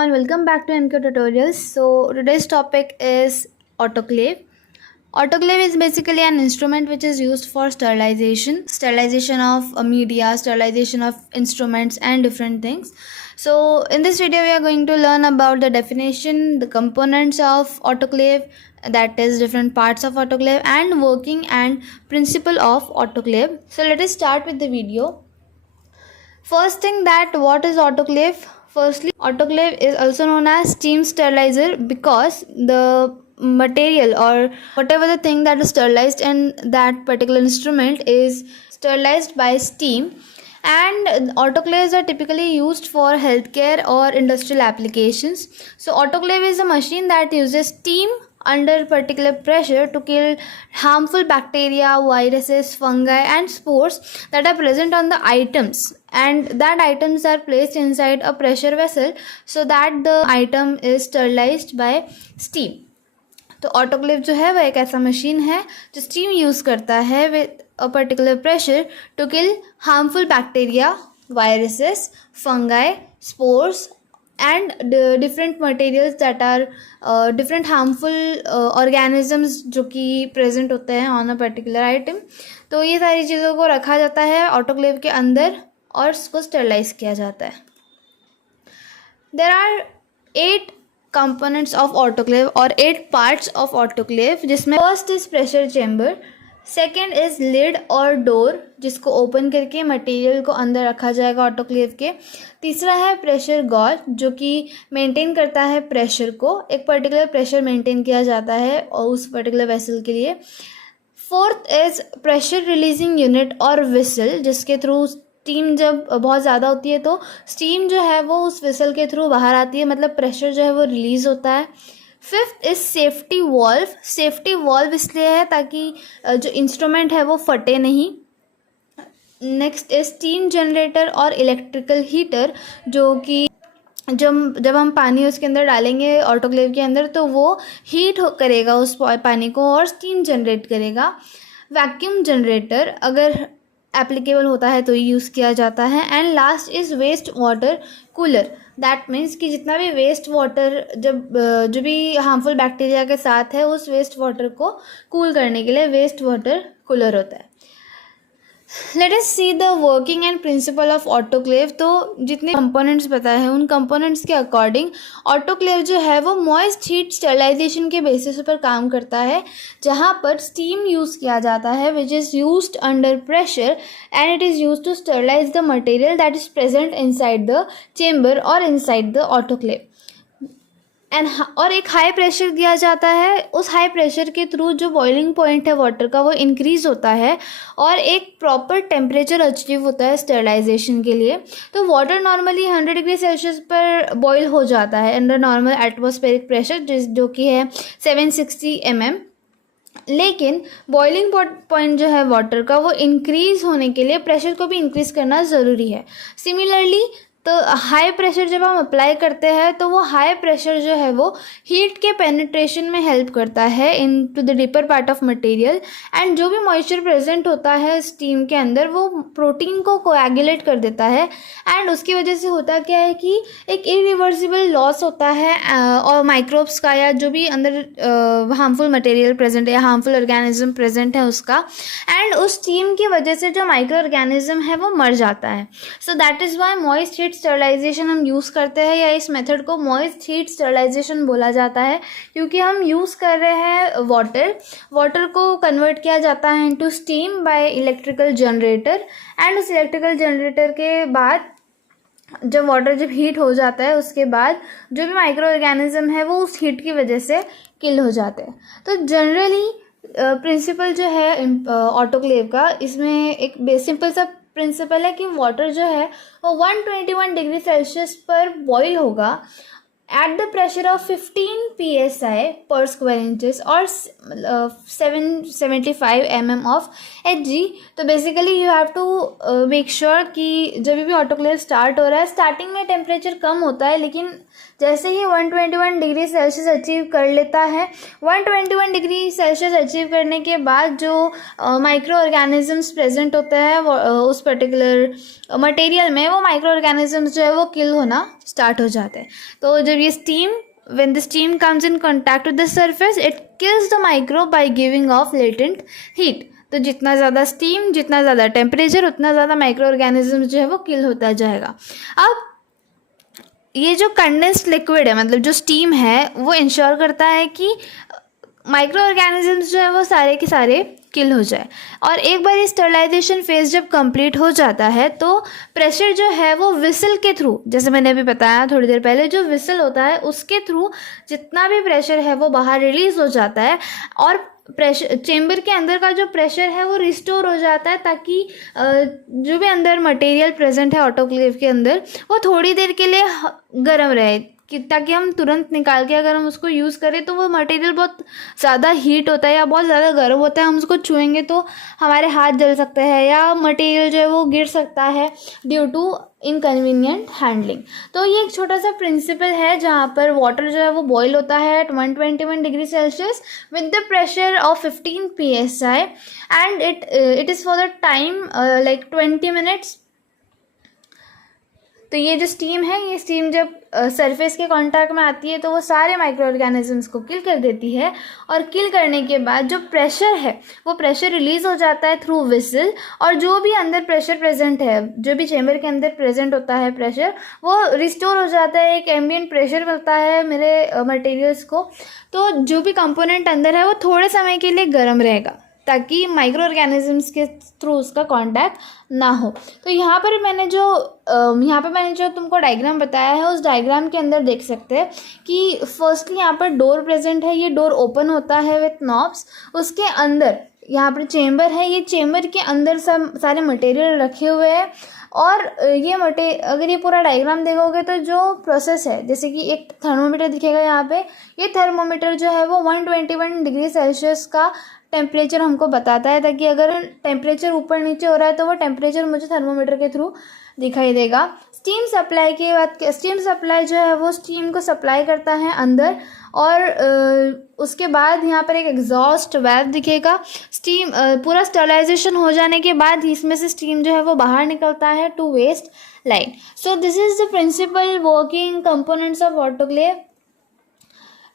everyone, welcome back to NK Tutorials. So today's topic is autoclave. Autoclave is basically an instrument which is used for sterilization of media, sterilization of instruments and different things. So in this video we are going to learn about the definition, the components of autoclave, that is different parts of autoclave, and working and principle of autoclave. So let us start with the video. First thing, that what is autoclave? Firstly, autoclave is also known as steam sterilizer because the material or whatever the thing that is sterilized in that particular instrument is sterilized by steam, and autoclaves are typically used for healthcare or industrial applications. So autoclave is a machine that uses steam under particular pressure to kill harmful bacteria, viruses, fungi and spores that are present on the items, and that items are placed inside a pressure vessel so that the item is sterilized by steam. तो autoclave जो है वह एक ऐसा machine है जो steam use करता है with a particular pressure to kill harmful bacteria, viruses, fungi, spores and different materials that are different harmful organisms जो कि present होते हैं on a particular item. तो ये सारी चीज़ों को रखा जाता है ऑटोक्लेव के अंदर और उसको स्टरलाइज किया जाता है. There are 8 components of autoclave और 8 parts of autoclave, जिसमें first is pressure chamber, second is lid और डोर जिसको ओपन करके मटेरियल को अंदर रखा जाएगा ऑटोक्लेव के. तीसरा है प्रेशर गॉज जो कि मेंटेन करता है प्रेशर को, एक पर्टिकुलर प्रेशर मेंटेन किया जाता है और उस पर्टिकुलर वेसल के लिए. Fourth is pressure releasing unit और विसल जिसके थ्रू स्टीम जब बहुत ज़्यादा होती है तो स्टीम जो है वो उस विसल के थ्रू बाहर आती है, मतलब प्रेशर जो है वो रिलीज़ होता है. Fifth is safety valve. Safety valve इसलिए है ताकि जो इंस्ट्रूमेंट है वो फटे नहीं. नेक्स्ट इज स्टीम जनरेटर और इलेक्ट्रिकल हीटर जो कि जब हम पानी उसके अंदर डालेंगे ऑटोक्लेव के अंदर तो वो हीट करेगा उस पानी को और स्टीम जनरेट करेगा. वैक्यूम जनरेटर अगर एप्लीकेबल होता है तो यूज़ किया जाता है. And last is waste water cooler. That means कि जितना भी वेस्ट वाटर जो भी हार्मफुल बैक्टीरिया के साथ है उस वेस्ट वाटर को कूल करने के लिए वेस्ट वाटर कूलर होता है. Let us see the working and principle of autoclave. तो जितने कंपोनेंट्स बताए हैं उन कंपोनेंट्स के अकॉर्डिंग ऑटोक्लेव जो है वो मॉइस्ट हीट स्टरलाइजेशन के बेसिस पर काम करता है, जहाँ पर स्टीम यूज़ किया जाता है which is used under pressure and it is used to sterilise the material that is present inside the chamber और इनसाइड द ऑटोक्लेव. और एक हाई प्रेशर दिया जाता है, उस हाई प्रेशर के थ्रू जो बॉइलिंग पॉइंट है वाटर का वो इंक्रीज़ होता है और एक प्रॉपर टेम्परेचर अचीव होता है स्टरलाइजेशन के लिए. तो वाटर नॉर्मली 100 डिग्री सेल्सियस पर बॉईल हो जाता है अंडर नॉर्मल एटमॉस्फेरिक प्रेशर जो कि है 760 mm. लेकिन बॉइलिंग पॉइंट जो है वाटर का वो इंक्रीज़ होने के लिए प्रेशर को भी इंक्रीज़ करना ज़रूरी है. सिमिलरली तो हाई प्रेशर जब हम अप्लाई करते हैं तो वो हाई प्रेशर जो है वो हीट के पेनिट्रेशन में हेल्प करता है into the deeper part of material. And जो भी मॉइस्चर प्रेजेंट होता है स्टीम के अंदर वो प्रोटीन को कोएगुलेट कर देता है. एंड उसकी वजह से होता क्या है कि एक इरिवर्सिबल लॉस होता है और माइक्रोब्स का या जो भी अंदर हार्मफुल मटेरियल प्रेजेंट है या हार्मफुल ऑर्गेनिज्म प्रेजेंट है उसका, एंड उस स्टीम की वजह से जो माइक्रो ऑर्गेनिज्म है वो मर जाता है. So that is why moist heat sterilization हम यूज़ करते हैं या इस मेथड को मॉइस्ट हीट स्टरलाइजेशन बोला जाता है, क्योंकि हम यूज़ कर रहे हैं वाटर को कन्वर्ट किया जाता है into steam by electrical generator. And उस इलेक्ट्रिकल जनरेटर के बाद जब हीट हो जाता है उसके बाद जो भी माइक्रो ऑर्गेनिज्म है वो उस हीट की वजह से किल हो जाते हैं. तो जनरली प्रिंसिपल जो है ऑटोक्लेव का, इसमें एक सिंपल सा प्रिंसिपल है कि वाटर जो है वो 121 डिग्री सेल्सियस पर बॉईल होगा at the pressure of 15 psi per square inches or 775 mm of Hg. तो basically you have to make sure कि जब भी ऑटोक्लेव स्टार्ट हो रहा है, स्टार्टिंग में टेम्परेचर कम होता है, लेकिन जैसे ही 121 डिग्री सेल्सियस अचीव कर लेता है, 121 डिग्री सेल्सियस अचीव करने के बाद जो माइक्रो ऑर्गेनिजम्स प्रेजेंट होते हैं उस पर्टिकुलर मटेरियल में, वो माइक्रो ऑर्गेनिजम्स जो है वो किल होना स्टार्ट हो जाते हैं. तो जब ये steam, when the steam comes in contact with the surface, it kills the microbe by giving off latent heat. तो जितना ज़्यादा स्टीम, जितना ज़्यादा टेम्परेचर, उतना ज़्यादा माइक्रो ऑर्गेनिज्म जो है वो किल होता जाएगा. अब ये जो कंडेंस्ड लिक्विड है, मतलब जो स्टीम है, वो इंश्योर करता है कि माइक्रो ऑर्गेनिजम्स जो है वो सारे के सारे किल हो जाए. और एक बार ये स्टरलाइजेशन फेज जब कंप्लीट हो जाता है तो प्रेशर जो है वो विसल के थ्रू, जैसे मैंने अभी बताया थोड़ी देर पहले, जो विसल होता है उसके थ्रू जितना भी प्रेशर है वो बाहर रिलीज हो जाता है और प्रेशर, चेम्बर के अंदर का जो प्रेशर है वो रिस्टोर हो जाता है, ताकि जो भी अंदर मटेरियल प्रेजेंट है ऑटोक्लेव के अंदर वो थोड़ी देर के लिए गर्म रहे, कि ताकि हम तुरंत निकाल के अगर हम उसको यूज़ करें तो वो मटेरियल बहुत ज़्यादा हीट होता है या बहुत ज़्यादा गर्म होता है, हम उसको छुएंगे तो हमारे हाथ जल सकते हैं या मटेरियल जो है वो गिर सकता है ड्यू टू इनकन्वीनियंट हैंडलिंग. तो ये एक छोटा सा प्रिंसिपल है जहाँ पर वाटर जो है वो बॉयल होता है at 121 degree Celsius with the pressure of 15 psi and it is for the time like 20 minutes. तो ये जो स्टीम है, ये स्टीम जब सरफेस के कांटेक्ट में आती है तो वो सारे माइक्रो ऑर्गेनिजम्स को किल कर देती है, और किल करने के बाद जो प्रेशर है वो प्रेशर रिलीज हो जाता है थ्रू विसल, और जो भी अंदर प्रेशर प्रेजेंट है, जो भी चेम्बर के अंदर प्रेजेंट होता है प्रेशर, वो रिस्टोर हो जाता है, एक एम्बिएंट प्रेशर मिलता है मेरे मटेरियल्स को. तो जो भी कंपोनेंट अंदर है वो थोड़े समय के लिए गर्म रहेगा ताकि माइक्रो ऑर्गेनिजम्स के थ्रू उसका कांटेक्ट ना हो. तो यहाँ पर मैंने जो तुमको डायग्राम बताया है, उस डायग्राम के अंदर देख सकते हैं कि फर्स्टली यहाँ पर डोर प्रेजेंट है, ये डोर ओपन होता है विथ नॉब्स. उसके अंदर यहाँ पर चेम्बर है, ये चेम्बर के अंदर सब सारे मटेरियल रखे हुए हैं. और ये अगर ये पूरा डायग्राम देखोगे तो जो प्रोसेस है, जैसे कि एक थर्मोमीटर दिखेगा यहाँ पे, ये थर्मोमीटर जो है वो 121 डिग्री सेल्सियस का टेम्परेचर हमको बताता है, ताकि अगर टेम्परेचर ऊपर नीचे हो रहा है तो वो टेम्परेचर मुझे थर्मोमीटर के थ्रू दिखाई देगा. स्टीम सप्लाई की बात, स्टीम सप्लाई जो है वो स्टीम को सप्लाई करता है अंदर, और उसके बाद यहाँ पर एक एग्जॉस्ट वेल्व दिखेगा. स्टीम पूरा स्टरलाइजेशन हो जाने के बाद इसमें से स्टीम जो है वो बाहर निकलता है to waste line. So this is the principal working components of autoclave.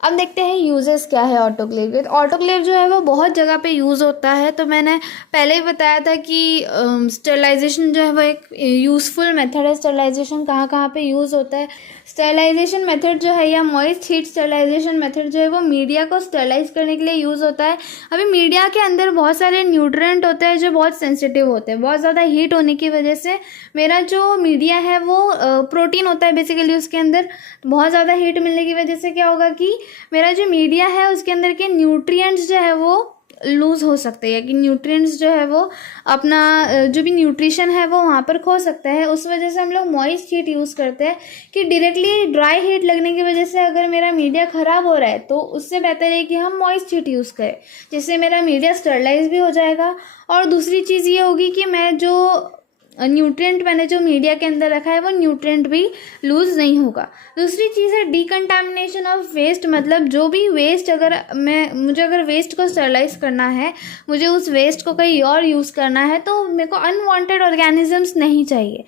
अब देखते हैं यूजेस क्या है ऑटोक्लेव के. ऑटोक्लेव जो है वो बहुत जगह पे यूज़ होता है. तो मैंने पहले ही बताया था कि स्टरलाइजेशन जो है वो एक यूज़फुल मेथड है. स्टरलाइजेशन कहाँ कहाँ पे यूज़ होता है. स्टरलाइजेशन मेथड जो है या मॉइस्ट हीट स्टरलाइजेशन मेथड जो है वो मीडिया को स्टरलाइज करने के लिए यूज़ होता है. अभी मीडिया के अंदर बहुत सारे न्यूट्रिएंट होते हैं जो बहुत सेंसिटिव होते हैं. बहुत ज़्यादा हीट होने की वजह से मेरा जो मीडिया है वो प्रोटीन होता है बेसिकली, उसके अंदर बहुत ज़्यादा हीट मिलने की वजह से क्या होगा कि मेरा जो मीडिया है उसके अंदर के न्यूट्रिएंट्स जो है वो लूज़ हो सकते हैं, कि न्यूट्रिएंट्स जो है वो अपना जो भी न्यूट्रिशन है वो वहाँ पर खो सकता है. उस वजह से हम लोग मॉइस्ट हीट यूज़ करते हैं कि डायरेक्टली ड्राई हीट लगने की वजह से अगर मेरा मीडिया ख़राब हो रहा है तो उससे बेहतर है कि हम मॉइस्ट हीट यूज़ करें, जिससे मेरा मीडिया स्टरलाइज भी हो जाएगा. और दूसरी चीज़ ये होगी कि मैं जो न्यूट्रिएंट मैंने जो मीडिया के अंदर रखा है वो न्यूट्रिएंट भी लूज़ नहीं होगा. दूसरी चीज़ है डीकंटामिनेशन ऑफ वेस्ट. मतलब जो भी वेस्ट मुझे अगर वेस्ट को स्टरलाइज करना है, मुझे उस वेस्ट को कहीं और यूज़ करना है, तो मेरे को अनवांटेड ऑर्गेनिजम्स नहीं चाहिए.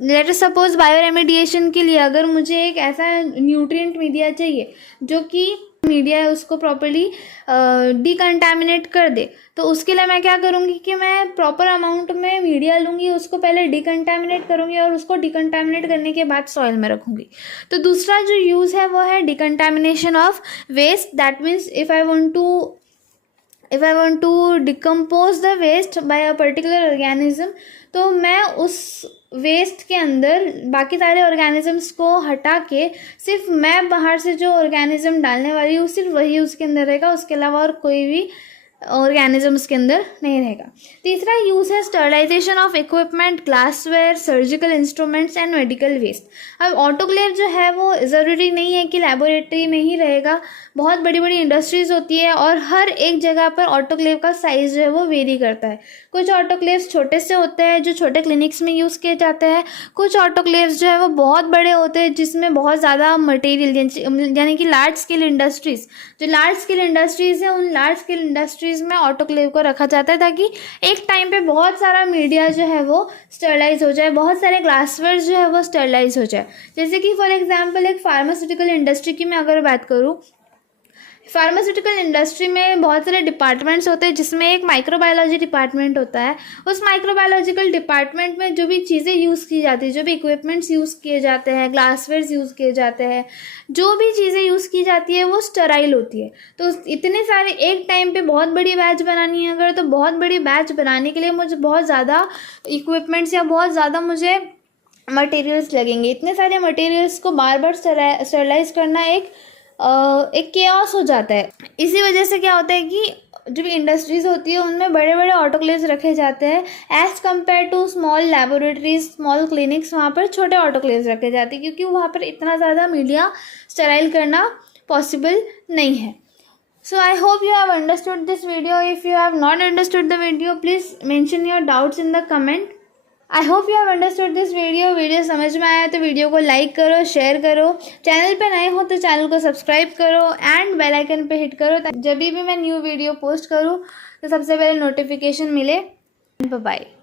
Let us suppose bio remediation के लिए अगर मुझे एक ऐसा न्यूट्रिएंट मीडिया चाहिए जो कि मीडिया है उसको प्रॉपर्ली डीकंटामिनेट कर दे, तो उसके लिए मैं क्या करूँगी कि मैं प्रॉपर अमाउंट में मीडिया लूँगी, उसको पहले डीकंटामिनेट करूँगी और उसको डीकंटामिनेट करने के बाद सॉइल में रखूँगी. तो दूसरा जो यूज़ है वो है decontamination of waste. That means if I want to decompose the waste by a particular organism, तो मैं उस वेस्ट के अंदर बाकी सारे ऑर्गेनिजम्स को हटा के सिर्फ मैं बाहर से जो ऑर्गेनिज्म डालने वाली हूँ सिर्फ वही उसके अंदर रहेगा, उसके अलावा और कोई भी ऑर्गेनिजम्स के अंदर नहीं रहेगा। तीसरा यूज़ है sterilization of equipment, glassware, surgical instruments and medical waste. अब ऑटोक्लेव जो है वो ज़रूरी नहीं है कि लैबोरेटरी में ही रहेगा, बहुत बड़ी बड़ी इंडस्ट्रीज़ होती है और हर एक जगह पर ऑटोक्लेव का साइज़ जो है वो वेरी करता है। कुछ ऑटोक्लेव्स छोटे से होते हैं जो छोटे क्लिनिक्स में यूज़ किए जाते हैं, कुछ ऑटोक्लेव्स जो है वो बहुत बड़े होते हैं जिसमें बहुत ज़्यादा मटेरियल यानी कि लार्ज स्केल इंडस्ट्रीज़, जो लार्ज स्केल इंडस्ट्रीज़ हैं उन लार्ज स्केल इंडस्ट्रीज़ में ऑटोक्लेव को रखा जाता है ताकि एक टाइम पे बहुत सारा मीडिया जो है वो स्टरलाइज हो जाए, बहुत सारे ग्लासवेयर जो है वो स्टरलाइज हो जाए। जैसे कि फॉर एग्जांपल एक फार्मास्यूटिकल इंडस्ट्री की मैं अगर बात करूँ, फार्मास्यूटिकल इंडस्ट्री में बहुत सारे डिपार्टमेंट्स होते हैं जिसमें एक माइक्रोबायोलॉजी डिपार्टमेंट होता है। उस माइक्रोबायोलॉजिकल डिपार्टमेंट में जो भी चीज़ें यूज़ की जाती है, जो भी इक्विपमेंट्स यूज़ किए जाते हैं, ग्लासवेयर्स यूज़ किए जाते हैं, जो भी चीज़ें यूज़ की जाती है वो स्टराइल होती है। तो इतने सारे एक टाइम पे बहुत बड़ी बैच बनानी है अगर, तो बहुत बड़ी बैच बनाने के लिए मुझे बहुत ज़्यादा इक्विपमेंट्स या बहुत ज़्यादा मुझे मटेरियल्स लगेंगे। इतने सारे मटेरियल्स को बार बार स्टरलाइज करना एक केओस हो जाता है। इसी वजह से क्या होता है कि जो भी इंडस्ट्रीज़ होती है उनमें बड़े बड़े ऑटोक्लेव्स रखे जाते हैं as compare to small laboratories, small clinics. वहाँ पर छोटे ऑटोक्लेव्स रखे जाते हैं क्योंकि वहाँ पर इतना ज़्यादा मीडिया स्टेराइल करना पॉसिबल नहीं है। So I hope you have understood this video. If you have not understood the video, please mention your doubts in the comment. I hope you have understood this video समझ में आया तो video को like करो, share करो, channel पे नए हो तो चैनल को सब्सक्राइब करो एंड बेल आइकन पे हिट करो ताकि जब भी मैं न्यू वीडियो पोस्ट करूँ तो सबसे पहले नोटिफिकेशन मिले। Bye bye.